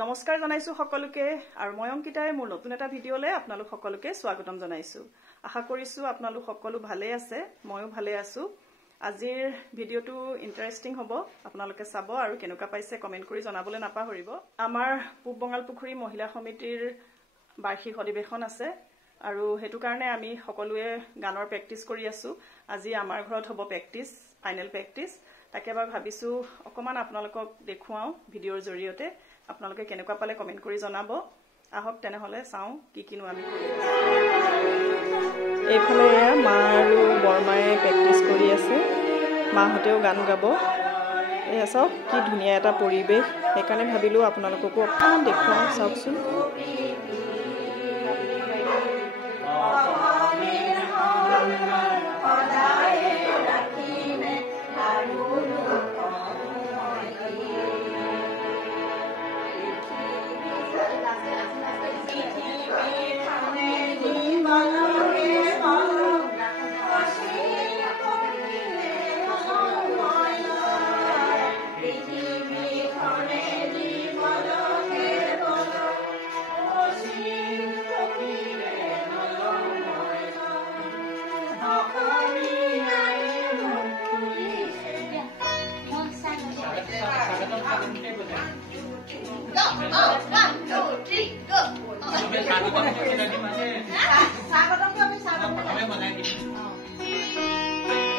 নমস্কাৰ জনাইছো সকলোকে আৰু মই অংকিতাই মোৰ নতুন এটা ভিডিঅ'লে আপোনালোক সকলোকে স্বাগতম জনাইছো আশা কৰিছো আপোনালোক সকলো ভালে আছে ময়ো ভালে আছো আজিৰ ভিডিঅ'টো ইন্টাৰেষ্টিং হ'ব আপোনালোকে চাব আৰু কেনেকুৱা পাইছে কমেন্ট কৰি জনাবলৈ নাপাহৰিব আমাৰ পূব বঙাল পুখুৰী মহিলা সমিতিৰ বাৰ্ষিক অধিৱেশন আছে আৰু হেতু কাৰণে আমি সকলোৱে গানৰ প্ৰেক্টিছ কৰি আছো আজি আমাৰ ঘৰত হ'ব প্ৰেক্টিছ ফাইনেল প্ৰেক্টিছ তাকে মই ভাবিছো অকমান আপোনালোকক দেখুৱাও ভিডিঅ'ৰ জৰিয়তে আপোনালোকে কেনেকুৱা পালে কমেন্ট কৰি জনাব আহক তেনেহলে চাও কি কিনো আমি কৰি এইফালে মা আৰু বৰমায়ে প্ৰেক্টিছ কৰি আছে মাহঁতেও গান গাব এয়া চাওক কি ধুনীয়া এটা পৰিবেশ সেইকাৰণে ভাবিলো আপোনালোককো অকমান দেখুৱাও চাওকচোন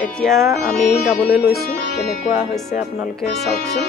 এতিয়া আমি গাবলৈ লৈছো কেনেকুৱা হৈছে আপোনালোকে চাওকচোন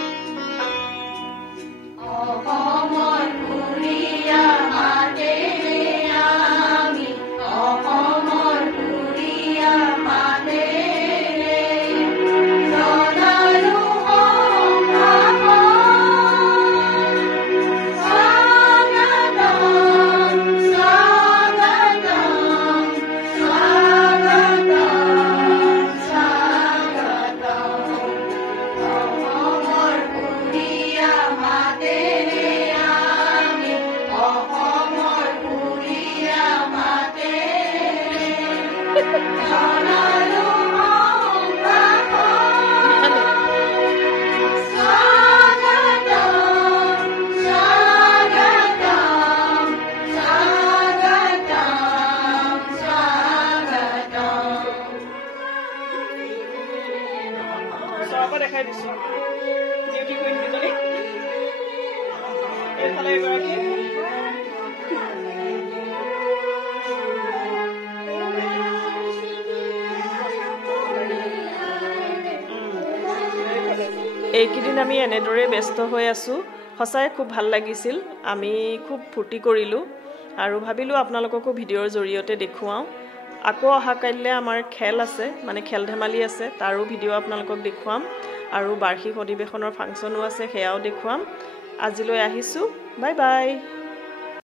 দেখাই দিছো ডিউটি কুইন দুজনী এইফালে এগৰাকী এইকেইদিন আমি এনেদৰে ব্যস্ত হৈ আছো সঁচাই খুব ভাল লাগিছিল আমি খুব ফূৰ্তি কৰিলো আৰু ভাবিলো আপোনালোককো ভিডিঅ'ৰ জৰিয়তে দেখুৱাও আকৌ অহা কাইলৈ আমাৰ খেল আছে মানে খেল ধেমালি আছে তাৰো ভিডিঅ' আপোনালোকক দেখুৱাম আৰু বাৰ্ষিক অধিৱেশনৰ ফাংচনো আছে সেয়াও দেখুৱাম আজিলৈ আহিছো বাই বাই